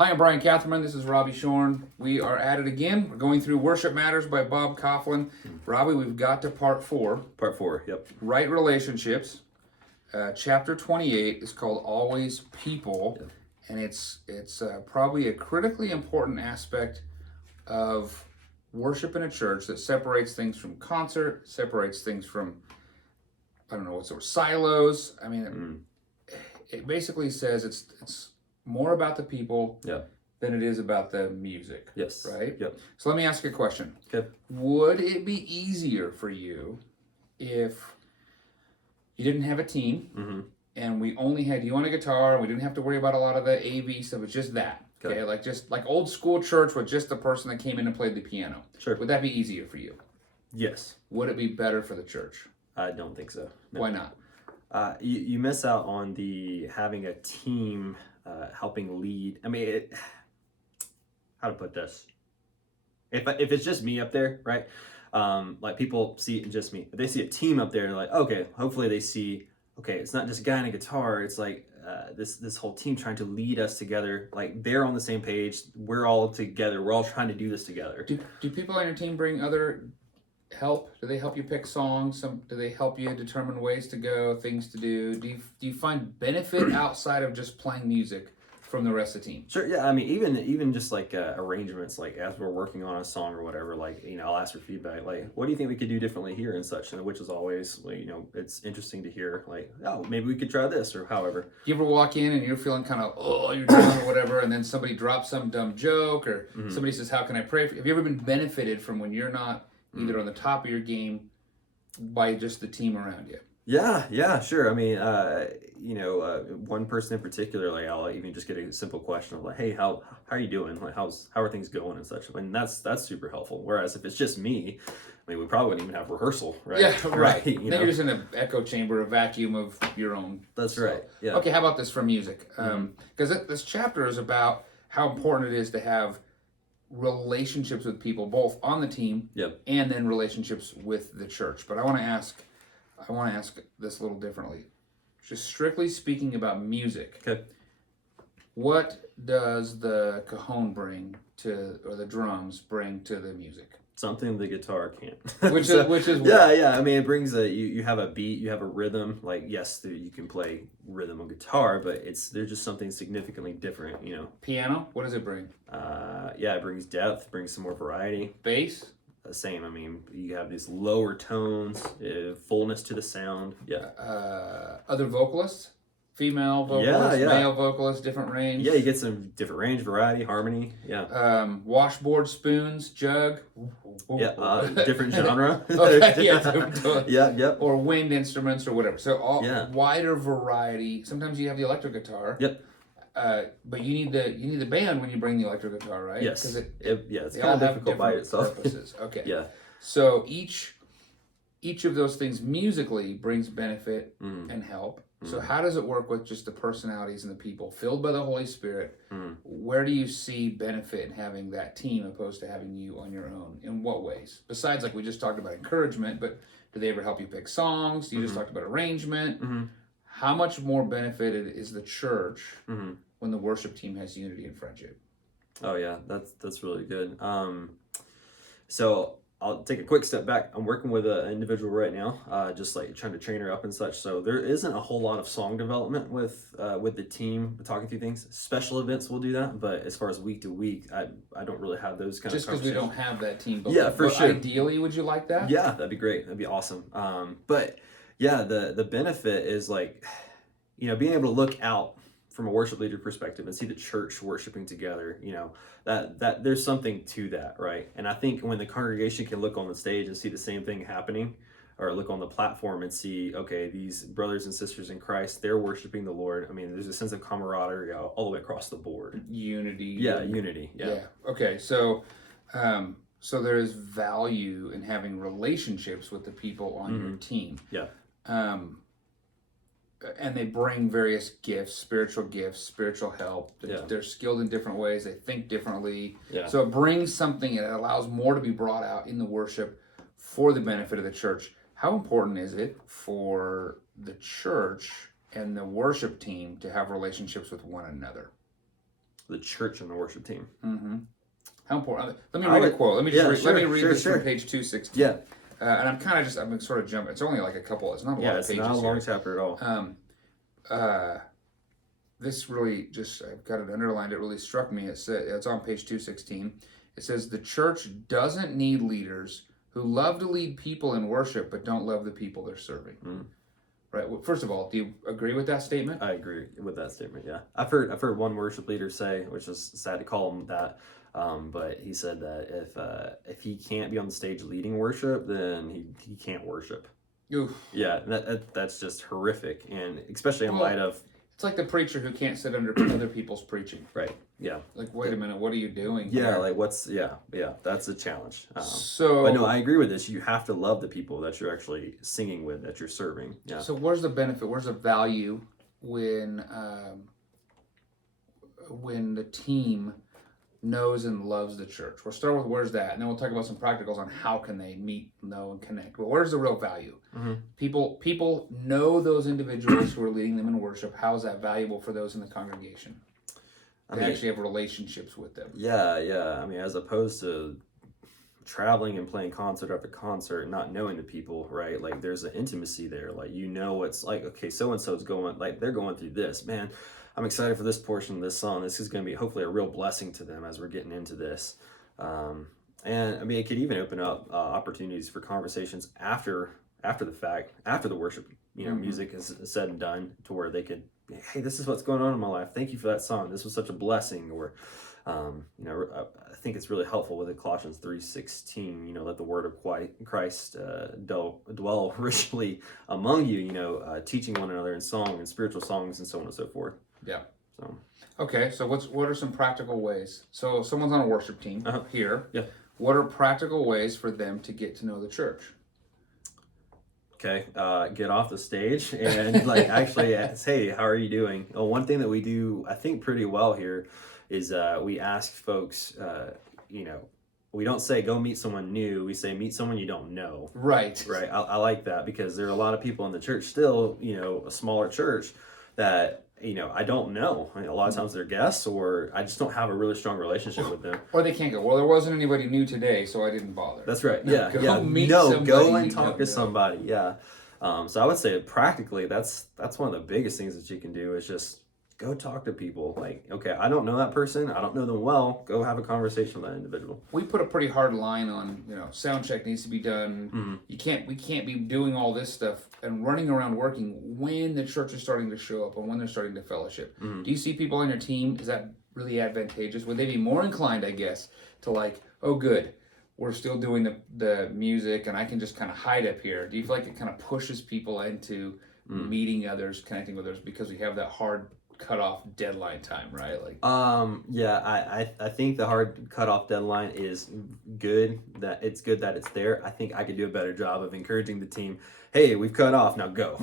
Hi, I'm Bryan Catherman. This is Robbie Tschorn. We are at it again. We're going through Worship Matters by Bob Kauflin. Robbie, we've got to part 4. Part 4, yep. Right relationships. Chapter 28 is called Always People. Yep. And it's probably a critically important aspect of worship in a church that separates things from concert, separates things from, I don't know what sort of silos. I mean, it basically says it's more about the people than it is about the music. Yes. Right? Yep. So let me ask you a question. Okay. Would it be easier for you if you didn't have a team and we only had you on a guitar and we didn't have to worry about a lot of the AV stuff? It's just that. Okay. Like old school church with just the person that came in and played the piano. Sure. Would that be easier for you? Yes. Would it be better for the church? I don't think so. No. Why not? You miss out on having a team helping lead. I mean, how to put this? If it's just me up there, right? Like people see it in just me. If they see a team up there, they're like, okay, hopefully they see, okay, it's not just a guy and a guitar. It's like this whole team trying to lead us together. Like they're on the same page. We're all together. We're all trying to do this together. Do people on your team bring other help? Do they help you pick songs? Do they help you determine ways to go, things to do? Do you find benefit outside of just playing music from the rest of the team? Sure. Yeah. I mean, even just like arrangements, like as we're working on a song or whatever, like, I'll ask for feedback. Like, what do you think we could do differently here and such? And which is always, it's interesting to hear. Like, oh, maybe we could try this or however. You ever walk in and you're feeling kind of you're down or whatever, and then somebody drops some dumb joke or somebody says, "How can I pray for you?" Have you ever been benefited from when you're not either on the top of your game by just the team around you? Yeah, sure. I mean, one person in particular, like I'll even just get a simple question of like, "Hey, how are you doing? Like, how are things going and such?" I mean, that's super helpful. Whereas if it's just me, I mean, we probably wouldn't even have rehearsal, right? Yeah, right. Then You're just in an echo chamber, a vacuum of your own. That's right. Yeah. Okay, how about this for music? Because this chapter is about how important it is to have relationships with people, both on the team and then relationships with the church. But I want to ask this a little differently. Just strictly speaking about music. Okay. What does the cajon bring or the drums bring to the music? Something the guitar can't. Which is what? Yeah. I mean, it brings you have a beat, you have a rhythm. Like yes, you can play rhythm on guitar, but there's just something significantly different. Piano. What does it bring? It brings depth, brings some more variety. Bass. The same. I mean, you have these lower tones, fullness to the sound. Yeah. Other vocalists. Female vocalists, male vocalists, different range. Yeah, you get some different range, variety, harmony. Yeah. Washboard, spoons, jug. Different genre. Okay, yeah. Or wind instruments or whatever. So wider variety. Sometimes you have the electric guitar. Yep. But you need the band when you bring the electric guitar, right? Yes. Because it's kind of difficult by itself. Purposes. Okay. Yeah. So each of those things musically brings benefit and help. So how does it work with just the personalities and the people filled by the Holy Spirit? Where do you see benefit in having that team opposed to having you on your own? In what ways? Besides, like we just talked about encouragement, but do they ever help you pick songs? You just talked about arrangement. How much more benefited is the church when the worship team has unity and friendship? Oh yeah, that's really good. So I'll take a quick step back. I'm working with an individual right now, just like trying to train her up and such. So there isn't a whole lot of song development with the team talking through things. Special events will do that, but as far as week to week, I don't really have those kind just of conversations. Just because we don't have that team. But for sure. Ideally, would you like that? Yeah, that'd be great. That'd be awesome. But yeah, the benefit is like, being able to look out from a worship leader perspective and see the church worshiping together, that there's something to that, right? And I think when the congregation can look on the stage and see the same thing happening, or look on the platform and see, okay, these brothers and sisters in Christ, they're worshiping the Lord. I mean, there's a sense of camaraderie all the way across the board. Unity. Yeah, unity. Yeah. Okay, so there is value in having relationships with the people on your team. Yeah. And they bring various gifts, spiritual help. They're skilled in different ways. They think differently. Yeah. So it brings something, and it allows more to be brought out in the worship for the benefit of the church. How important is it for the church and the worship team to have relationships with one another? the church and the worship team. Mm-hmm. How important? Let me read a quote. Let me read this from page 216. Yeah. And I'm sort of jumping. It's only like a couple. It's not a lot of pages. Yeah, it's not a long chapter at all. This really just, I've got it underlined. It really struck me. It's on page 216. It says, the church doesn't need leaders who love to lead people in worship but don't love the people they're serving. Mm. Right. Well, first of all, do you agree with that statement? I agree with that statement. Yeah, I've heard one worship leader say, which is sad to call him that, but he said that if he can't be on the stage leading worship, then he can't worship. Oof. Yeah, that's just horrific, and especially in light of. It's like the preacher who can't sit under other people's preaching. Right. Yeah. Like, wait a minute, what are you doing? Yeah. Here? Like that's a challenge. But no, I agree with this. You have to love the people that you're actually singing with, that you're serving. Yeah. So where's the benefit? Where's the value when the team knows and loves the church? We'll start with where's that, and then we'll talk about some practicals on how can they meet, know, and connect. But where's the real value? Mm-hmm. People know those individuals who are leading them in worship. How is that valuable for those in the congregation? They actually have relationships with them. Yeah. I mean, as opposed to traveling and playing concert after concert, not knowing the people, right? Like, there's an intimacy there. Like, it's like, okay, so and so's going, like, they're going through this, man. I'm excited for this portion of this song. This is going to be hopefully a real blessing to them as we're getting into this. And I mean, it could even open up opportunities for conversations after the fact, after the worship, mm-hmm. music is said and done, to where they could, hey, this is what's going on in my life. Thank you for that song. This was such a blessing. Or, I think it's really helpful with Colossians 3:16. Let the word of Christ dwell richly among you. Teaching one another in song and spiritual songs and so on and so forth. Yeah. So. Okay. So what are some practical ways? So someone's on a worship team here. Yeah. What are practical ways for them to get to know the church? Okay. Get off the stage and actually ask, hey, how are you doing? Well, one thing that we do, I think, pretty well here is we ask folks, we don't say go meet someone new. We say meet someone you don't know. Right. Right. I like that, because there are a lot of people in the church still, a smaller church that, I don't know. A lot of times they're guests, or I just don't have a really strong relationship with them. Or they can't go, well, there wasn't anybody new today, so I didn't bother. That's right. Yeah. Go and talk to somebody. Yeah. So I would say practically that's one of the biggest things that you can do is just go talk to people. Like, okay, I don't know that person. I don't know them well. Go have a conversation with that individual. We put a pretty hard line on, sound check needs to be done. Mm-hmm. We can't be doing all this stuff and running around working when the church is starting to show up and when they're starting to fellowship. Mm-hmm. Do you see people on your team? Is that really advantageous? Would they be more inclined, I guess, to like, oh, good, we're still doing the music and I can just kind of hide up here? Do you feel like it kind of pushes people into meeting others, connecting with others, because we have that hard cutoff deadline time, right? Like, I think the hard cutoff deadline is good. That it's there. I think I could do a better job of encouraging the team. Hey, we've cut off. Now go.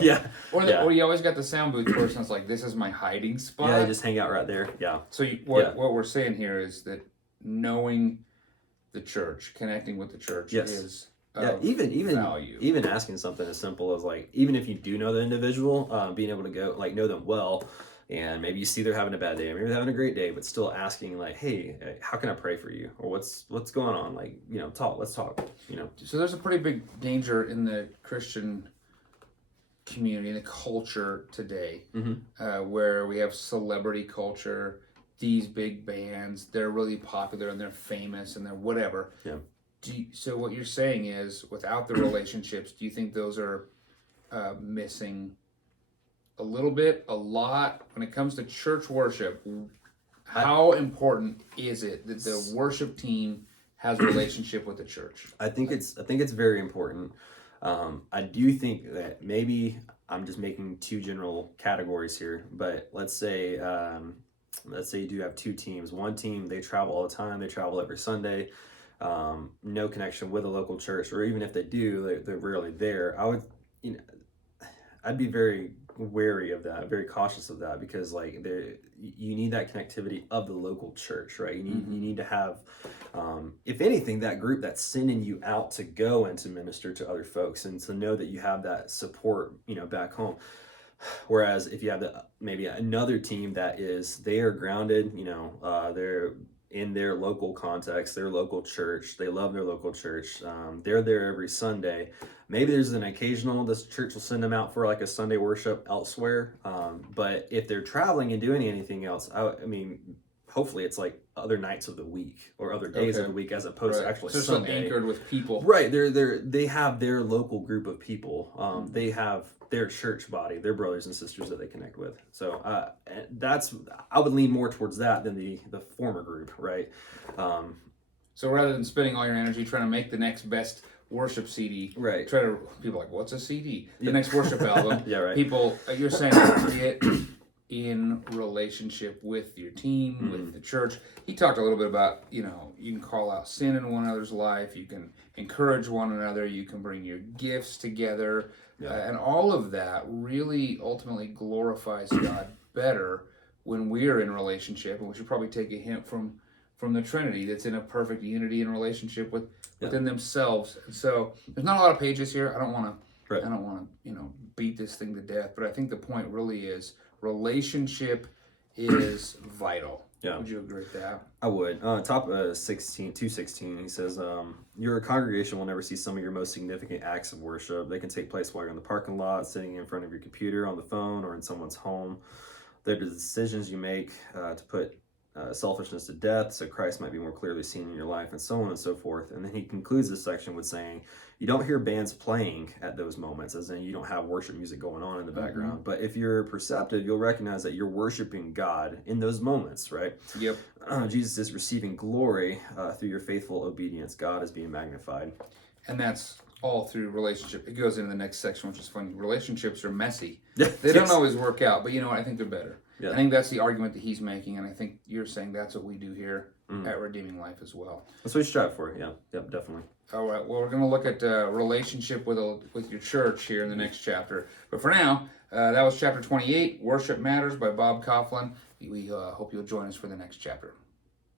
Yeah. Or you always got the sound booth person that's like, this is my hiding spot. Yeah, just hang out right there. Yeah. So what we're saying here is that knowing the church, connecting with the church, is value. Even asking something as simple as, like, even if you do know the individual, being able to go, like, know them well, and maybe you see they're having a bad day, or maybe they're having a great day, but still asking, like, hey, how can I pray for you? Or let's going on? Like, let's talk, So there's a pretty big danger in the Christian community, in the culture today, where we have celebrity culture, these big bands, they're really popular and they're famous and they're whatever. Yeah. So what you're saying is, without the relationships, do you think those are missing a little bit, a lot, when it comes to church worship? How important is it that the worship team has a relationship with the church? I think it's very important. I do think that maybe I'm just making two general categories here, but let's say you do have two teams. One team, they travel all the time. They travel every Sunday. No connection with a local church, or even if they do, they're rarely there. I'd be very wary of that, very cautious of that, because you need that connectivity of the local church, right? You need to have, if anything, that group that's sending you out to go and to minister to other folks, and to know that you have that support, back home. Whereas if you have maybe another team they are grounded, they're in their local context, their local church, they love their local church, they're there every Sunday. Maybe there's an occasional, this church will send them out for like a Sunday worship elsewhere. But if they're traveling and doing anything else, I mean, hopefully it's like other nights of the week or other days of the week as opposed to actually so Sunday. Still anchored with people. Right. They have their local group of people. They have their church body, their brothers and sisters that they connect with. So I would lean more towards that than the former group, right? So rather than spending all your energy trying to make the next best worship CD, right? People are like, what's a CD? The next worship album. Yeah, right. People, you're saying get in relationship with your team, with the church. He talked a little bit about, you can call out sin in one another's life, you can encourage one another, you can bring your gifts together, and all of that really ultimately glorifies God better when we're in relationship. And we should probably take a hint from the Trinity that's in a perfect unity and relationship within themselves. And so there's not a lot of pages here. I don't want to beat this thing to death, but I think the point really is relationship is vital. Yeah. Would you agree with that? I would. Top 216, he says, your congregation will never see some of your most significant acts of worship. They can take place while you're in the parking lot, sitting in front of your computer, on the phone, or in someone's home. They're the decisions you make to put selfishness to death, so Christ might be more clearly seen in your life, and so on and so forth. And then he concludes this section with saying, you don't hear bands playing at those moments, as in you don't have worship music going on in the background. But if you're perceptive, you'll recognize that you're worshiping God in those moments, right? Yep. Jesus is receiving glory through your faithful obedience. God is being magnified. And that's all through relationship. It goes into the next section, which is funny. Relationships are messy. They don't always work out, but I think they're better. Yeah. I think that's the argument that he's making, and I think you're saying that's what we do here at Redeeming Life as well. That's what we strive for, yeah. Yep, definitely. All right, well, we're going to look at relationship with your church here in the next chapter. But for now, that was chapter 28, Worship Matters by Bob Kauflin. We hope you'll join us for the next chapter.